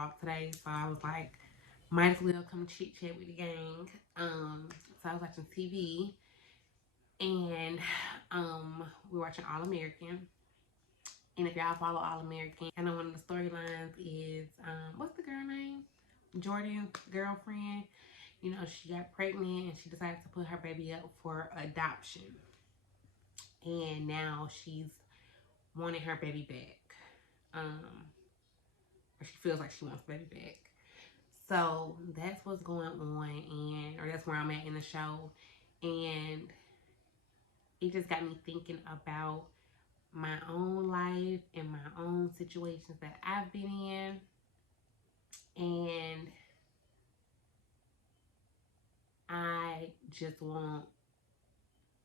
vlog today, so I was like, might as well come chit chat with the gang. So I was watching TV, and we were watching All American. And if y'all follow All American, I know one of the storylines is what's the girl name? Jordan's girlfriend. You know, she got pregnant and she decided to put her baby up for adoption, and now she's wanting her baby back. Or she feels like she wants the baby back. So that's what's going on, or that's where I'm at in the show, and it just got me thinking about my own life and my own situations that I've been in, and I just want,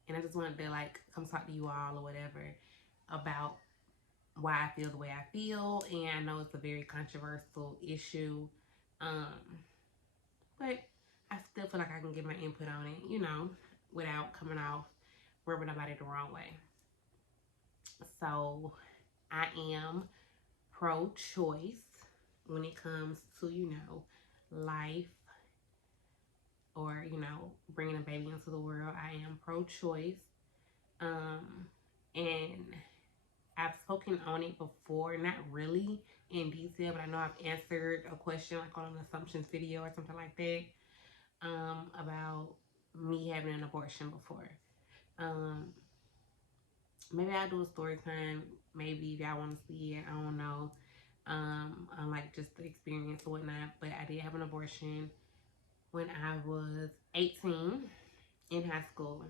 and I just wanted to like come talk to you all or whatever about why I feel the way I feel, and I know it's a very controversial issue, um, but I still feel like I can give my input on it, without coming off rubbing nobody the wrong way. So I am pro-choice when it comes to, life or, bringing a baby into the world. I am pro-choice. And I've spoken on it before, not really in detail, but I know I've answered a question like on an assumptions video or something like that, about me having an abortion before. Maybe I'll do a story time. Maybe if y'all want to see it, I don't know. On like just the experience or whatnot. But I did have an abortion when I was 18 in high school.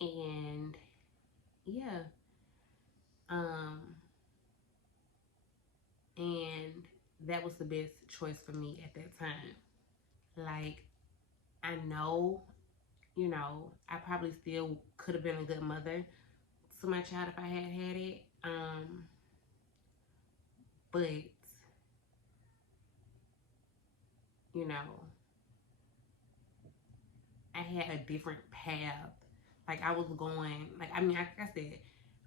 And yeah. And that was the best choice for me at that time. Like, I know, I probably still could have been a good mother to my child if I had had it. But, you know, I had a different path. Like, I was going, like, I mean, like I said,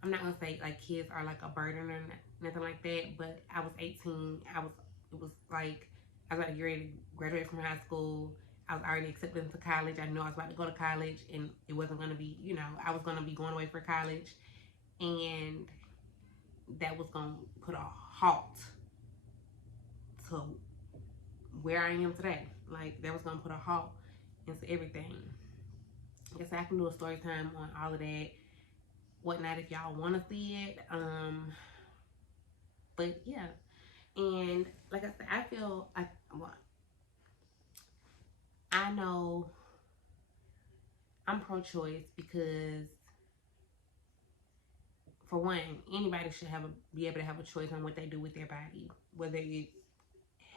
I'm not gonna say like kids are like a burden or nothing like that, but I was 18. It was like, I was about to get ready to graduate from high school. I was already accepted into college. I knew I was about to go to college, and it wasn't gonna be, I was gonna be going away for college, and that was gonna put a halt to where I am today. Like, that was gonna put a halt into everything. I guess I can do a story time on all of that, whatnot, if y'all want to see it. But yeah, and like I said, I feel like, well, I know I'm pro-choice because, for one, anybody should be able to have a choice on what they do with their body, whether it's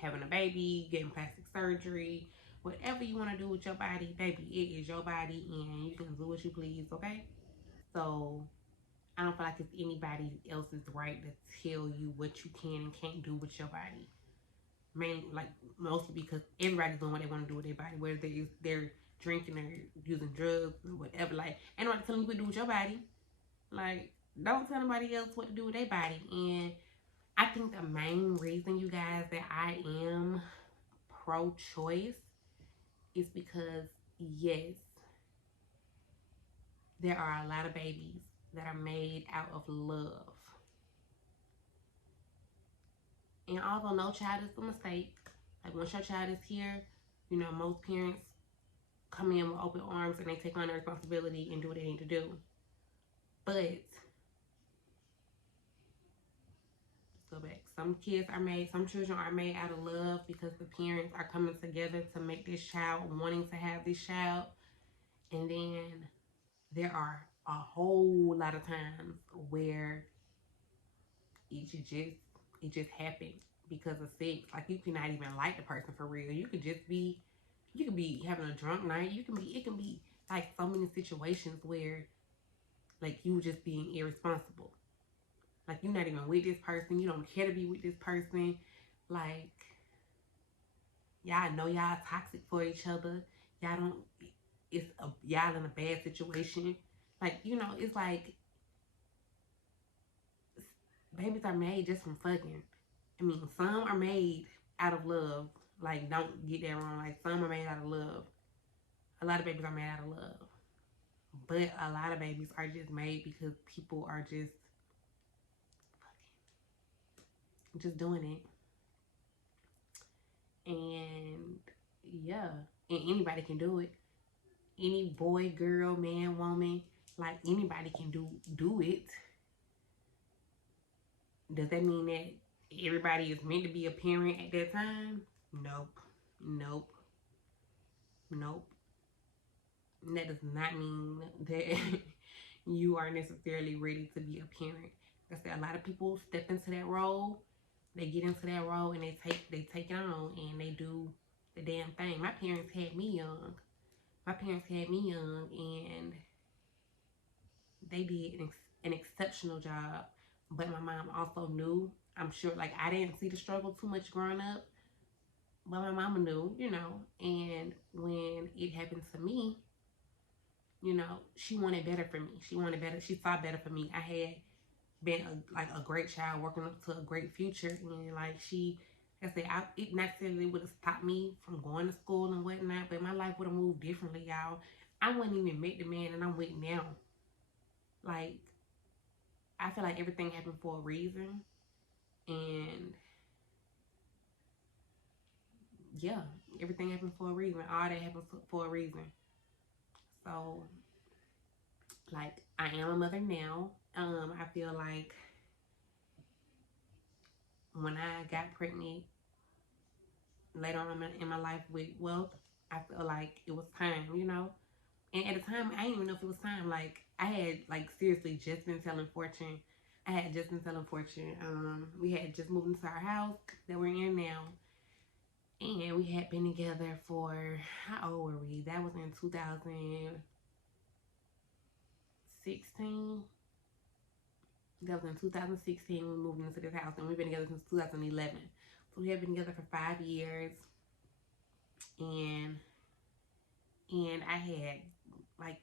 having a baby, getting plastic surgery, whatever you want to do with your body, baby, it is your body, and you can do what you please, okay? So I don't feel like it's anybody else's right to tell you what you can and can't do with your body. Mainly, like, mostly because everybody's doing what they want to do with their body, whether they're drinking or using drugs or whatever. Like, ain't nobody telling you what to do with your body. Like, don't tell nobody else what to do with their body. And I think the main reason, you guys, that I am pro-choice is because, yes, there are a lot of babies that are made out of love. And although no child is a mistake, like, once your child is here, most parents come in with open arms and they take on the responsibility and do what they need to do. But let's go back. Some children are made out of love because the parents are coming together to make this child, wanting to have this child. And then there are a whole lot of times where it just happened because of sex. Like, you could not even like the person for real. You could be having a drunk night. It can be like so many situations where, like, you just being irresponsible. Like, you're not even with this person. You don't care to be with this person. Like, y'all know y'all toxic for each other. Y'all don't, y'all in a bad situation. Like, it's like babies are made just from fucking. I mean, some are made out of love. Like, don't get that wrong. Like, some are made out of love. A lot of babies are made out of love. But a lot of babies are just made because people are just doing it. And yeah, and anybody can do it. Any boy, girl, man, woman, like anybody can do it. Does that mean that everybody is meant to be a parent at that time? Nope. Nope. Nope. That does not mean that you are necessarily ready to be a parent. Like I said, a lot of people step into that role. They get into that role and they take it on and they do the damn thing. My parents had me young. My parents had me young and they did an exceptional job. But my mom also knew. I'm sure, like I didn't see the struggle too much growing up, but my mama knew, And when it happened to me, she wanted better for me. She wanted better. She saw better for me. I had been a great child, working up to a great future, and like I said, it necessarily would have stopped me from going to school and whatnot, but my life would have moved differently, y'all. I wouldn't even met the man and I'm with now. Like, I feel like everything happened for a reason, and yeah, everything happened for a reason. All that happened for a reason. So, like, I am a mother now. I feel like when I got pregnant later on in my life with Wealth, I feel like it was time. And at the time, I didn't even know if it was time. Like, I had, like, seriously just been telling Fortune. I had just been telling Fortune. We had just moved into our house that we're in now. And we had been together for, how old were we? That was in 2016. That was in 2016 we moved into this house. And we've been together since 2011. So we have been together for 5 years. And I had, like,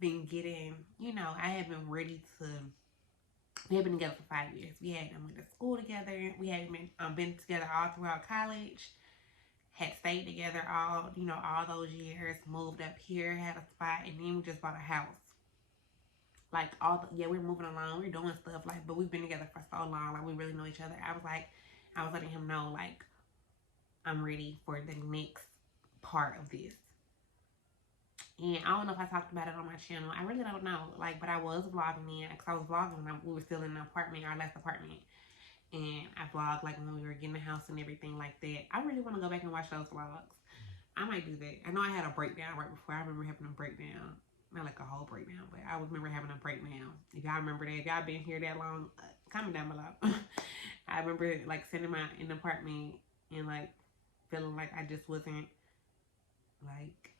been getting, I had been ready to. We had been together for 5 years. We had went to school together. We had been together all throughout college. Had stayed together all those years. Moved up here, had a spot, and then we just bought a house. Like we're moving along, we're doing stuff like, but we've been together for so long, like we really know each other. I was letting him know like I'm ready for the next part of this. And I don't know if I talked about it on my channel. I really don't know. Like, but I was vlogging then, because I was vlogging when we were still in the apartment, our last apartment. And I vlogged like when we were getting the house and everything like that. I really want to go back and watch those vlogs. I might do that. I know I had a breakdown right before. I remember having a breakdown. Not like a whole breakdown, but I remember having a breakdown. If y'all remember that, if y'all been here that long, comment down below. I remember like sitting in the apartment and like feeling like I just wasn't like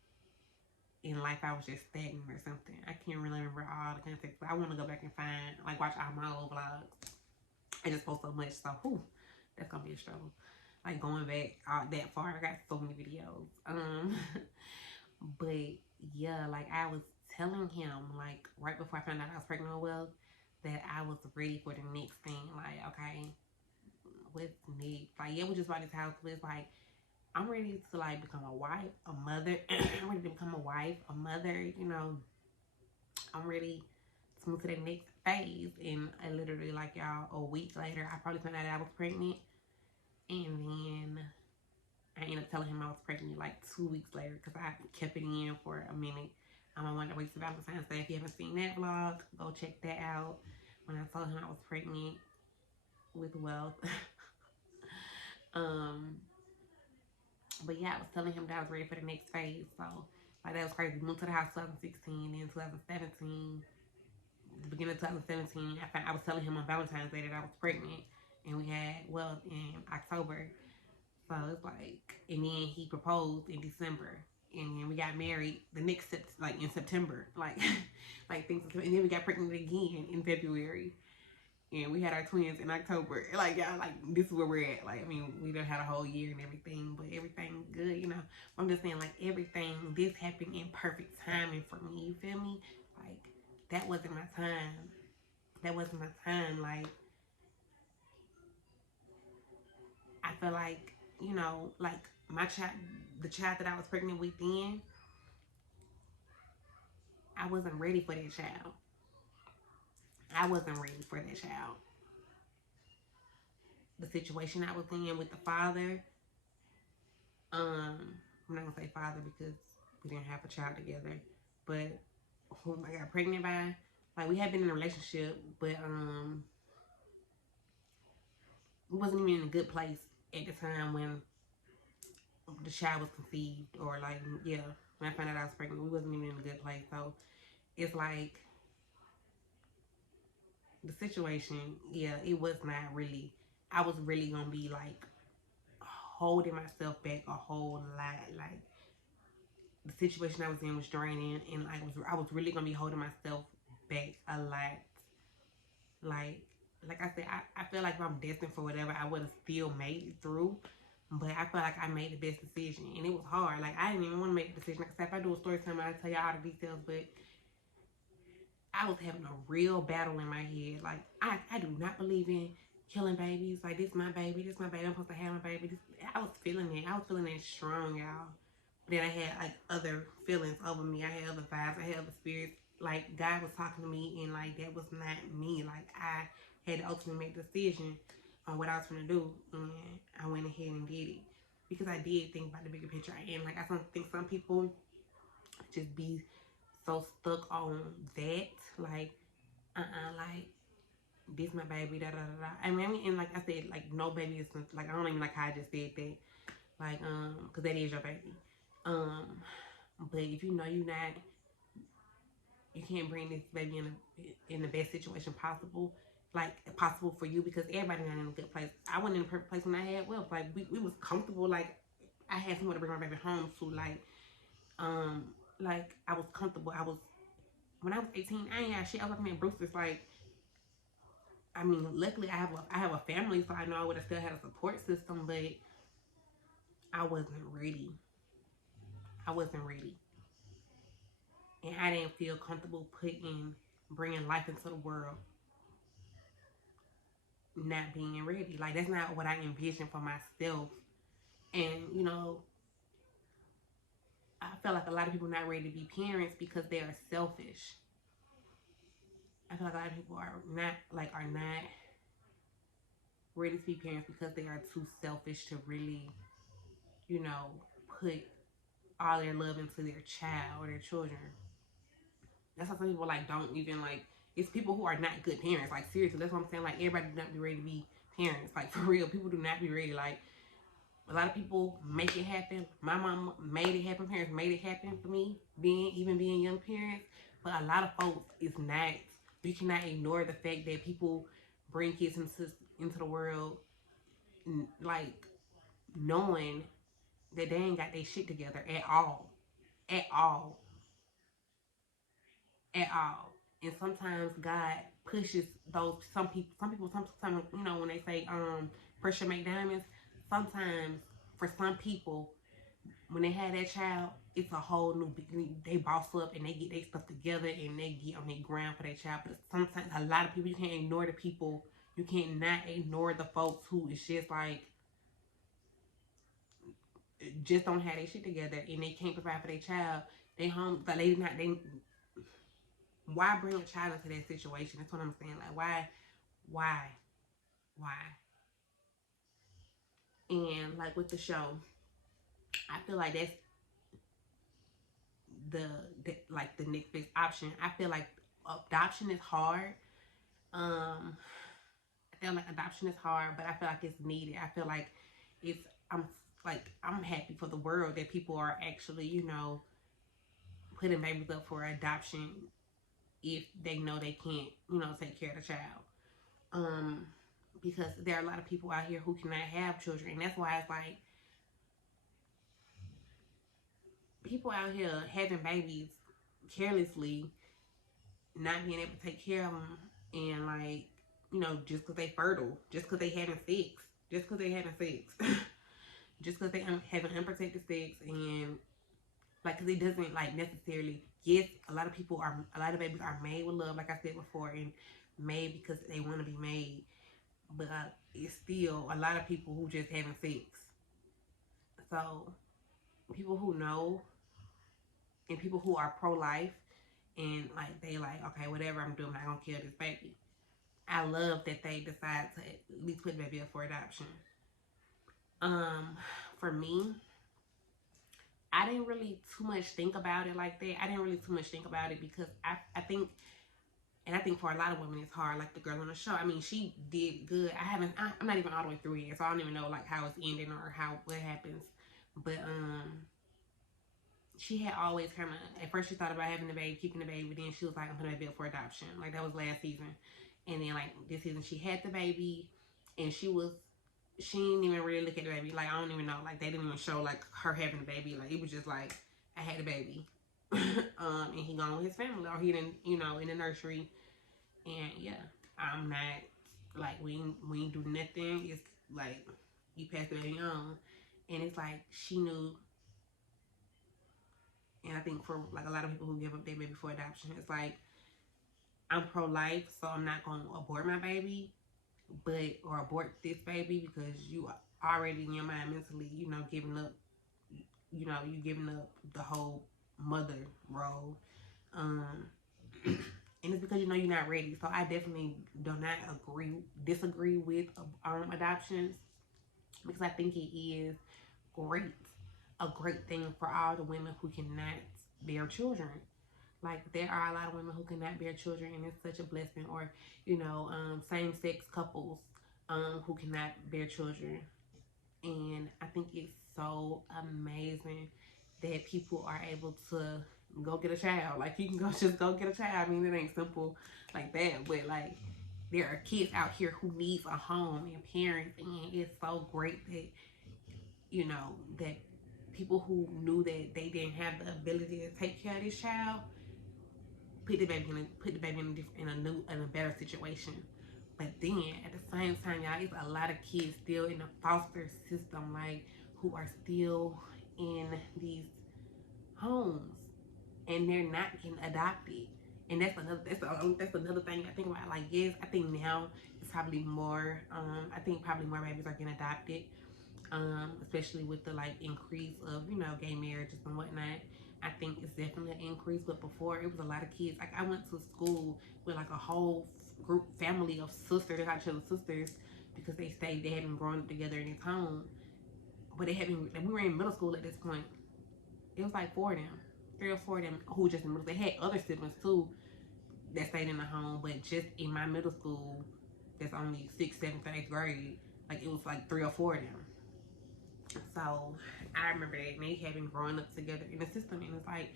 in life. I was just stagnant or something. I can't really remember all the context, but I want to go back and watch all my old vlogs. I just post so much, so that's gonna be a struggle. Like going back that far, I got so many videos. But yeah, like I was telling him, like right before I found out I was pregnant with Will, that I was ready for the next thing. Like, okay, what's next? Like, yeah, we just bought this house, but it's like I'm ready to like become a wife, a mother. I'm ready to become a wife, a mother. I'm ready to move to the next phase. And I literally, like y'all, a week later, I probably found out I was pregnant, and then I ended up telling him I was pregnant like 2 weeks later because I kept it in for a minute. I wanted to wait till Valentine's Day. If you haven't seen that vlog, go check that out. When I told him I was pregnant with Wealth. But yeah, I was telling him that I was ready for the next phase. So like that was crazy. We moved to the house 2016, then 2017. The beginning of 2017, I was telling him on Valentine's Day that I was pregnant, and we had Wealth in October. So it's like, and then he proposed in December, and then we got married the next like in September, like like things. And then we got pregnant again in February, and we had our twins in October. Like y'all, like this is where we're at. Like I mean, we done had a whole year and everything, but everything good. I'm just saying like everything. This happened in perfect timing for me. You feel me? Like that wasn't my time. That wasn't my time. Like I feel like, you know, like my child, the child that I was pregnant with then, I wasn't ready for that child. I wasn't ready for that child. The situation I was in with the father, I'm not gonna say father because we didn't have a child together, but whom I got pregnant by, like we had been in a relationship, but we wasn't even in a good place at the time when the child was conceived, or like, yeah, when I found out I was pregnant, we wasn't even in a good place. So it's like the situation, yeah, it was not really. I was really gonna be like holding myself back a whole lot. Like the situation I was in was draining, and I was really gonna be holding myself back a lot. Like like I said, I feel like if I'm destined for whatever, I would have still made it through. But I feel like I made the best decision, and it was hard. Like I didn't even want to make the decision. Like I said, if I do a story time, I'll tell you all the details. But I was having a real battle in my head. Like I do not believe in killing babies. Like this my baby. This my baby. I'm supposed to have my baby. I was feeling it. I was feeling that strong, y'all. Then I had like other feelings over me. I had other vibes. I had other spirits. Like God was talking to me, and like that was not me. Like I had to ultimately make a decision on what I was gonna do, and I went ahead and did it because I did think about the bigger picture. And like I don't think some people just be so stuck on that. Like like this my baby, da da da da. I mean, and like I said, like no baby is like I don't even like how I just said that. Like because that is your baby. Um, but if you know you can't bring this baby in the best situation possible, like possible for you, because everybody not in a good place. I wasn't in a perfect place when I had wealth. Like we was comfortable. Like I had someone to bring my baby home to. Um like I was comfortable. I was when I was 18. I ain't had shit. I was working at Brewster's. Like I mean, luckily I have a family, so I know I would have still had a support system, but I wasn't ready. I wasn't ready. And I didn't feel comfortable bringing life into the world not being ready. Like that's not what I envisioned for myself. And you know, I feel like a lot of people not ready to be parents because they are selfish. I feel like a lot of people are not ready to be parents because they are too selfish to really, you know, put all their love into their child or their children. That's how some people like don't even like. It's people who are not good parents. Like seriously, that's what I'm saying. Like everybody do not be ready to be parents. Like for real, people do not be ready. Like a lot of people make it happen. My mom made it happen. Parents made it happen for me, being young parents. But a lot of folks is not. You cannot ignore the fact that people bring kids into the world, like knowing that they ain't got their shit together at all, at all. And sometimes God pushes those sometimes you know when they say pressure make diamonds. Sometimes for some people when they have that child, it's a whole new beginning. They boss up and they get their stuff together and they get on their ground for their child. But sometimes a lot of people, you can't ignore the people. You can't not ignore the folks who is just like just don't have their shit together and they can't provide for their child. They home, but they. Why bring a child into that situation? That's what I'm saying. Like why, why? And like with the show, I feel like that's the next best option. I feel like adoption is hard. Um, I feel like adoption is hard, but I feel like it's needed. I feel like it's I'm happy for the world that people are actually putting babies up for adoption if they know they can't take care of the child. Um, because there are a lot of people out here who cannot have children, and that's why it's like people out here having babies carelessly, not being able to take care of them, and like just because they fertile, just because they having sex, just because they having sex, just because they having unprotected sex, and like because it doesn't like necessarily. Yes, a lot of babies are made with love, like I said before, and made because they want to be made. But it's still a lot of people who just having sex. So people who know and people who are pro-life and like they like, okay, whatever I'm doing, I'm not gonna kill this baby. I love that they decide to at least put the baby up for adoption. Um, for me, I didn't really too much think about it like that. I didn't really too much think about it because I think, and I think for a lot of women it's hard. Like the girl on the show, I mean, she did good. I'm not even all the way through yet, so I don't even know like how it's ending or what happens. But she had always kind of, at first she thought about having the baby, keeping the baby, but then she was like, I'm putting the baby up for adoption. Like that was last season. And then like this season she had the baby and she didn't even really look at the baby. Like I don't even know. Like they didn't even show like her having the baby. Like it was just like, I had a baby. And he gone with his family or he didn't, in the nursery. And yeah, I'm not like we ain't do nothing. It's like you pass the baby on. And it's like she knew. And I think for like a lot of people who give up their baby for adoption, it's like I'm pro-life, so I'm not going to abort my baby, or abort this baby because you already in your mind mentally, giving up, you giving up the whole mother role, and it's because you're not ready. So I definitely do not disagree with adoptions because I think it is great, a great thing for all the women who cannot bear children. Like there are a lot of women who cannot bear children, and it's such a blessing. Or same-sex couples who cannot bear children, and I think it's so amazing that people are able to go get a child. Like you can just go get a child. I mean, it ain't simple like that, but like there are kids out here who needs a home and parents, and it's so great that that people who knew that they didn't have the ability to take care of this child put the baby in a better situation. But then at the same time, y'all, it's a lot of kids still in the foster system, like who are still in these homes and they're not getting adopted. And that's another thing I think about. Like, yes, I think now it's probably more. I think probably more babies are getting adopted, especially with the like increase of gay marriages and whatnot. I think it's definitely an increase, but before it was a lot of kids. Like I went to school with like a whole family of sisters. They got each other sisters because they hadn't grown up together in this home, but they hadn't. We were in middle school at this point. It was like 4 of them, 3 or 4 of them who were just in middle. They had other siblings too that stayed in the home, but just in my middle school, that's only 6th, 7th, 8th grade. Like it was like 3 or 4 of them. So I remember that, and they had been growing up together in the system, and it's like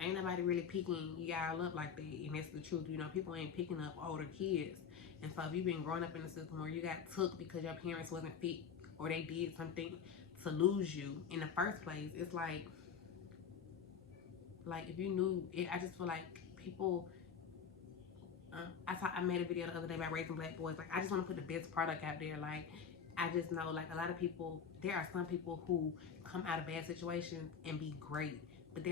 ain't nobody really picking y'all up like that, and that's the truth. People ain't picking up older kids, and so if you've been growing up in the system or you got took because your parents wasn't fit or they did something to lose you in the first place, it's like if you knew it, I just feel like people. I made a video the other day about raising black boys. Like I just want to put the best product out there. Like I just know like a lot of people. There are some people who come out of bad situations and be great, but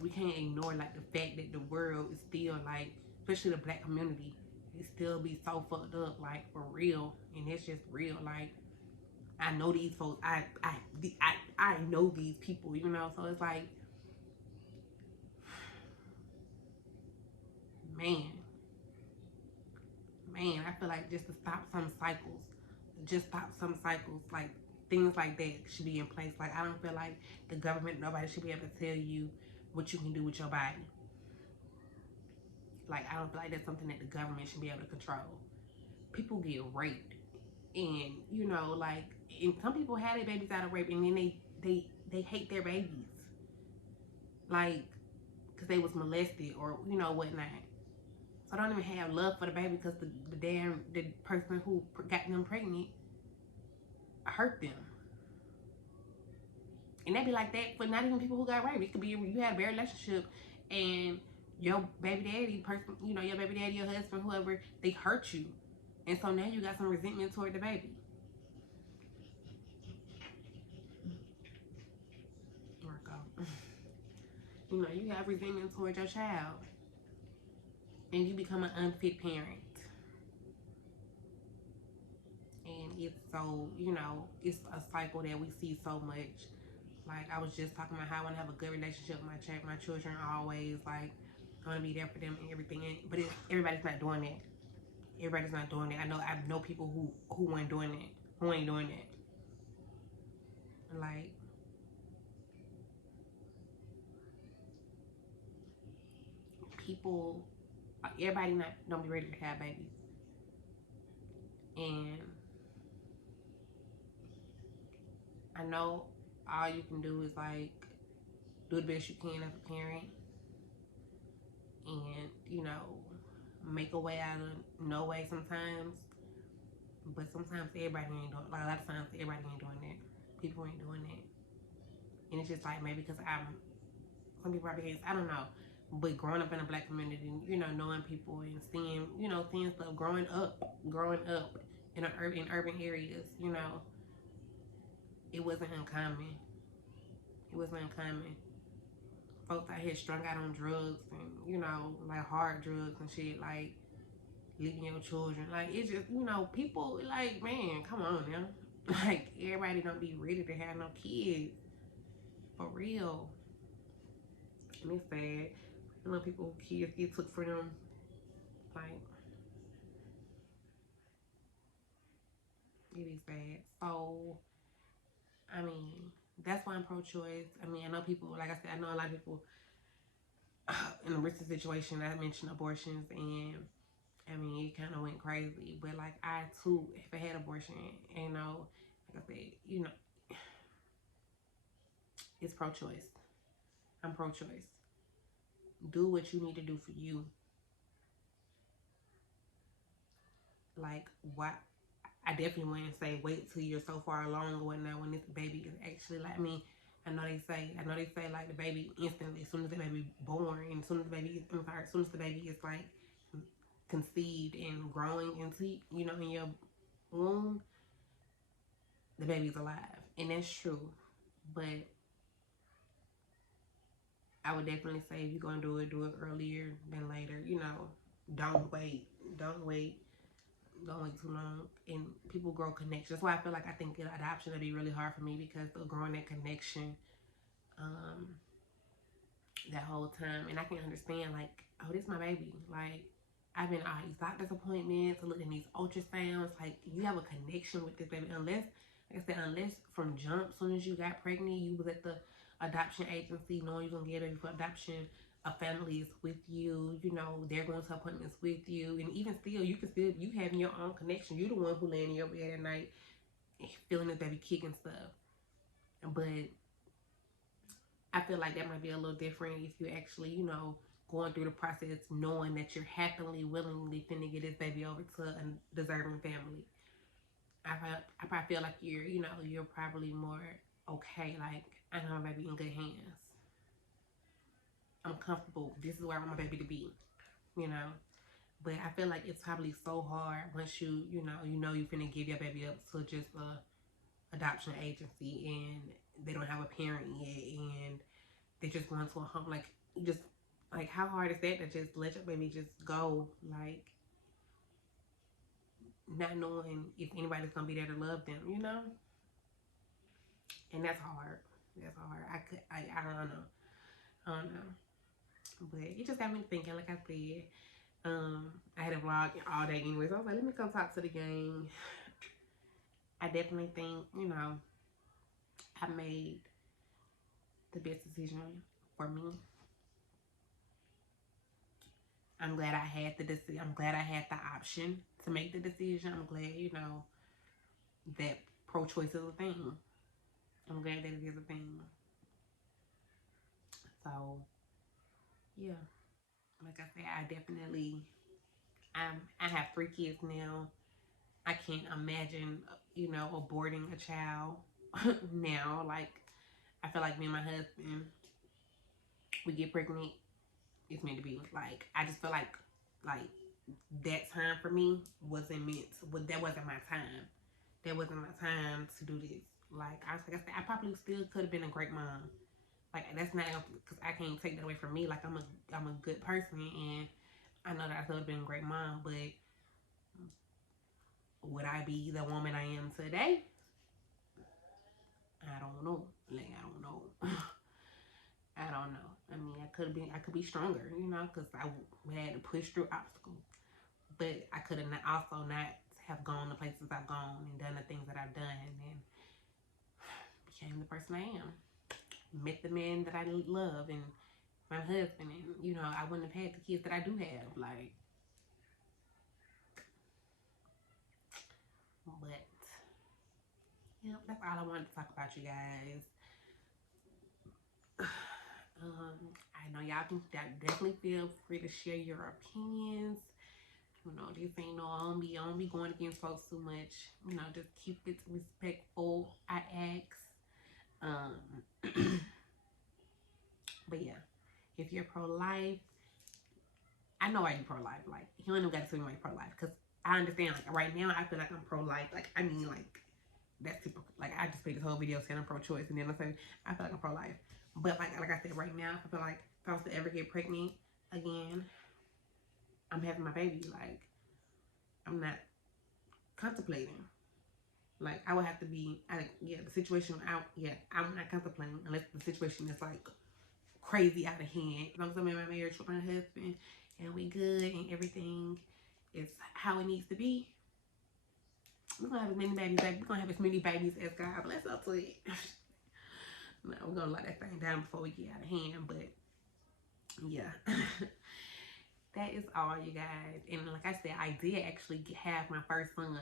we can't ignore like the fact that the world is still like, especially the black community, it still be so fucked up like for real, and it's just real. Like I know these folks. I know these people. So it's like, man. I feel like just to stop some cycles, like things like that should be in place. Like I don't feel like the government, nobody should be able to tell you what you can do with your body. Like I don't feel like that's something that the government should be able to control. People get raped, and like, and some people had their babies out of rape, and then they hate their babies, like because they was molested or whatnot. So I don't even have love for the baby because the person who got them pregnant hurt them. And they be like that for not even people who got raped. It could be you had a bad relationship and your baby daddy person, your baby daddy, your husband, whoever, they hurt you. And so now you got some resentment toward the baby. You have resentment toward your child. And you become an unfit parent. And it's so, you know, it's a cycle that we see so much. Like I was just talking about how I want to have a good relationship with my children always. Like I want to be there for them and everything. But everybody's not doing that. Everybody's not doing that. I know people who ain't doing that. Who ain't doing that. Like people, everybody not don't be ready to have babies. And I know all you can do is like do the best you can as a parent, and you know make a way out of no way sometimes. But sometimes everybody ain't doing. Like a lot of times everybody ain't doing that. People ain't doing that, and it's just like maybe because I'm some people are against. I don't know. But growing up in a black community, you know, knowing people and seeing, you know, seeing stuff, growing up in urban areas, you know, it wasn't uncommon. It wasn't uncommon. Folks out here strung out on drugs and, you know, like hard drugs and shit, like leaving your children. Like it's just, you know, people like, man, come on now. Like everybody don't be ready to have no kids. For real. And it's sad. You know, people kids get took from them. Like it is sad. So I mean, that's why I'm pro-choice. I mean, I know people, like I said, I know a lot of people in a recent situation. I mentioned abortions, and I mean, it kind of went crazy. But like, I too, if I had abortion, you know, like I said, you know, it's pro-choice. I'm pro-choice. Do what you need to do for you. Like, why? I definitely wouldn't say wait till you're so far along or whatnot when this baby is actually like me. I know they say like the baby instantly as soon as the baby born and as soon as the baby is as soon as the baby is like conceived and growing into, you know, in your womb, the baby's alive. And that's true. But I would definitely say if you're gonna do it earlier than later. You know, don't wait. Don't wait. Don't wait too long. And people grow connections. That's why I feel like I think adoption would be really hard for me because they're growing that connection um, that whole time. And I can understand like, oh, this is my baby. Like I've been all these doctor's appointments, looking at these ultrasounds. Like you have a connection with this baby, unless, like I said, unless from jump, as soon as you got pregnant, you was at the adoption agency, knowing you're gonna get a baby for adoption. A family is with you, you know, they're going to appointments with you, and even still, you having your own connection. You're the one who laying in your bed at night, feeling the baby kick and stuff. But I feel like that might be a little different if you actually, you know, going through the process knowing that you're happily, willingly finna get this baby over to a deserving family. I probably feel like you know, you're probably more okay. Like, I know my baby in good hands. I'm comfortable. This is where I want my baby to be, you know. But I feel like it's probably so hard once you know you finna give your baby up to just a adoption agency and they don't have a parent yet and they just going to a home. Like you just like how hard is that to just let your baby just go, like not knowing if anybody's gonna be there to love them, you know? And that's hard. That's hard. I don't know. I don't know. But it just got me thinking, like I said. I had a vlog all day anyway, so I was like, let me come talk to the gang. I definitely think, you know, I made the best decision for me. I'm glad I had the decision. I'm glad I had the option to make the decision. I'm glad, you know, that pro-choice is a thing. I'm glad that it is a thing. So, yeah, like I said, I have 3 kids now. I can't imagine, you know, aborting a child now. Like, I feel like me and my husband, we get pregnant, it's meant to be. Like, I just feel like that time for me wasn't meant. But that wasn't my time. That wasn't my time to do this. Like I said, I probably still could have been a great mom. Like that's not because I can't take that away from me. Like I'm a good person, and I know that I could have been a great mom. But Would I be the woman I am today? I don't know. Like, I don't know. I don't know. I mean, I could be stronger, you know, because I had to push through obstacles. But I could have also not have gone the places I've gone and done the things that I've done, and became the person I am. Met the man that I love and my husband, and you know, I wouldn't have had the kids that I do have. Like, but yeah, that's all I wanted to talk about, you guys. I know y'all can definitely feel free to share your opinions. You know, this ain't no, I don't be going against folks too much. You know, just keep it respectful. I ask. But yeah, if you're pro-life, I know why you're pro-life. Like, you don't even got to tell me why you're pro-life, because I understand. Like, right now, I feel like I'm pro-life. Like, I mean, like, that's super. Like, I just made this whole video saying I'm pro-choice, and then I say I feel like I'm pro-life. But like I said, right now, I feel like if I was to ever get pregnant again, I'm having my baby. Like, I'm not contemplating. Like, I would have to be, the situation out. Yeah, I'm not contemplating unless the situation is like crazy out of hand. As long as I'm in my marriage with my husband and we good and everything is how it needs to be, we're gonna have as many babies. We're gonna have as many babies as God bless us with. No, we're gonna let that thing down before we get out of hand. But yeah. That is all, you guys. And like I said, I did actually have my first son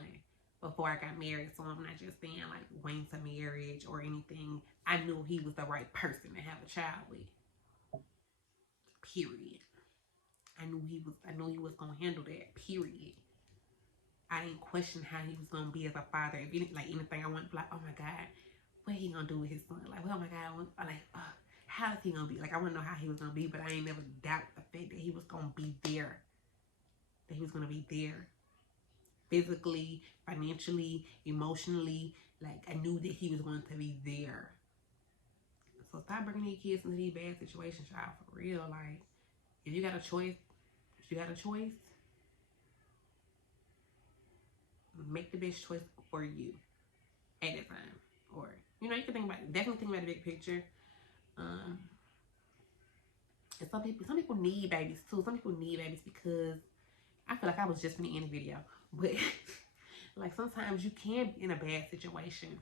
before I got married. So I'm not just saying like waiting to marriage or anything. I knew he was the right person to have a child with. Period. I knew he was gonna handle that. Period. I didn't question how he was gonna be as a father. If anything, I went like, oh my God, what he gonna do with his son? Like, oh my God, how is he gonna be? Like, I wanna know how he was gonna be, but I ain't never doubt the fact that he was gonna be there. That he was gonna be there. Physically, financially, emotionally. Like, I knew that he was going to be there. So stop bringing these kids into these bad situations, y'all. For real. Like, if you got a choice, make the best choice for you at that time. Or, you know, you can definitely think about the big picture. And some people need babies too. Some people need babies because I feel like I was just in the end video. But like, sometimes you can be in a bad situation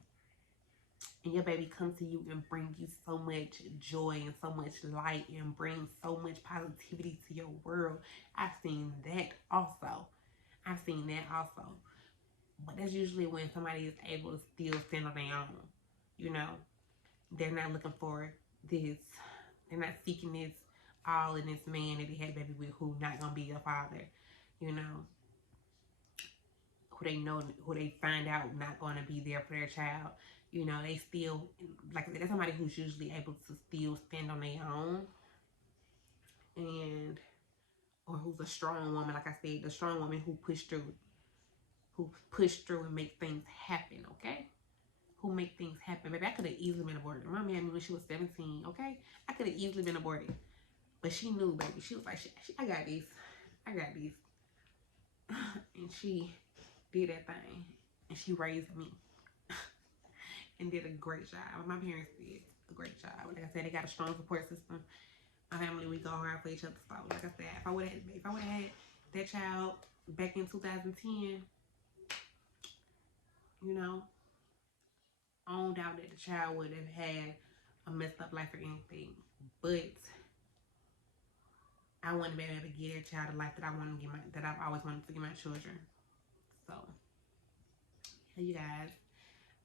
and your baby comes to you and bring you so much joy and so much light and bring so much positivity to your world. I've seen that also. But that's usually when somebody is able to still stand on their own. You know, they're not looking for this. They're not seeking this all in this man that they had a baby with who's not going to be a father. You know, who they find out not going to be there for their child. You know, they still, like, that's somebody who's usually able to still stand on their own, or who's a strong woman. Like I said, the strong woman who pushed through and make things happen. Okay, who make things happen. Maybe I could have easily been aborted. My man, when she was 17. Okay, I could have easily been aborted, but she knew, baby. She was like, I got this, and she did that thing, and she raised me. And did a great job. My parents did a great job. Like I said, they got a strong support system. My family, we go hard for each other. So, like I said, if I would have had that child back in 2010, you know, I don't doubt that the child would have had a messed up life or anything. But I want to be able to give a child a life that I've always wanted to give my children. So, yeah, you guys.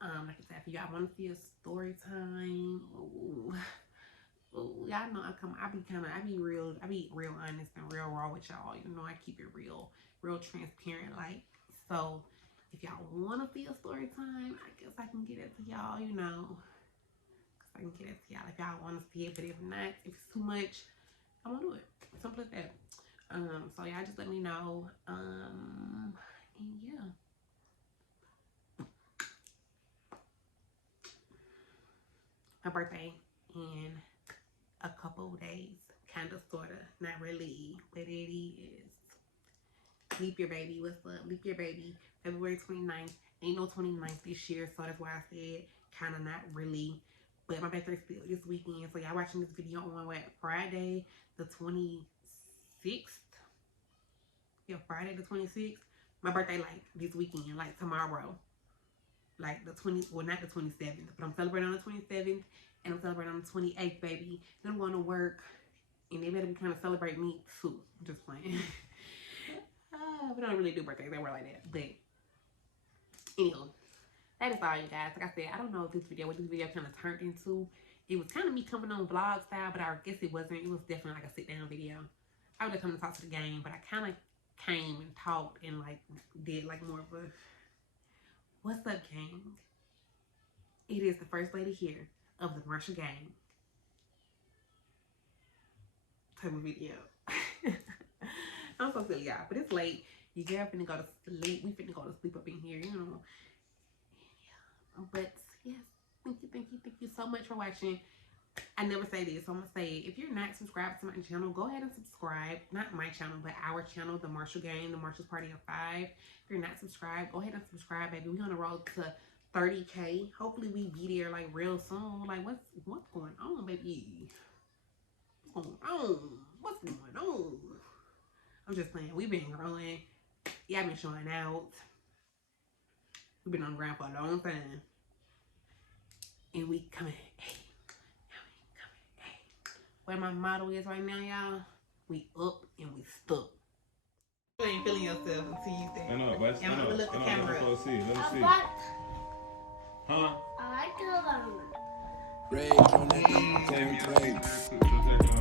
Like I said, if y'all want to see a story time, y'all know I be real honest and real raw with y'all. You know, I keep it real transparent. Like, so if y'all want to see a story time, I guess I can get it to y'all. You know, if y'all want to see it. But if not, if it's too much, I won't do it. Simple as that. So y'all just let me know. And yeah. My birthday in a couple of days, kind of, sort of, not really, but it is. Leap year, baby. What's up? Leap year, baby. February 29th. Ain't no 29th this year, so that's why I said kind of not really. But my birthday's still this weekend, so y'all watching this video on what, Friday the 26th? Yeah, Friday the 26th. My birthday like this weekend, like tomorrow. Like the 20, well not the 27th, but I'm celebrating on the 27th and I'm celebrating on the 28th, baby. Then I'm going to work and they better be trying to celebrate me too. I'm just playing. We don't really do birthdays that were like that. But anyway, that is all, you guys. Like I said, I don't know if this video, what this video kind of turned into. It was kind of me coming on vlog style, but I guess it wasn't. It was definitely like a sit down video. I was just coming to talk to the gang, but I kind of came and talked and like did like more of a what's up, gang. It is the first lady here of the Marshall gang type of video. I'm so silly, y'all, but it's late. You girl finna go to sleep. We finna go to sleep up in here, you know. Yeah. But yes, thank you so much for watching. I never say this, so I'm gonna say it. If you're not subscribed to my channel, go ahead and subscribe. Not my channel, but our channel, the Marshall Gang, the Marshall's Party of 5. If you're not subscribed, go ahead and subscribe, baby. We're on the road to 30K. Hopefully we be there like real soon. Like what's going on, baby? What's going on? What's going on? I'm just playing. We've been growing. Y'all been showing out. We've been on the ground for a long time. And we coming. Hey. Where my motto is right now, y'all, we up and we stuck. You ain't feeling yourself until you there. No, but I'm gonna look the camera up. Let me see. Huh? I like the Rage on that beat.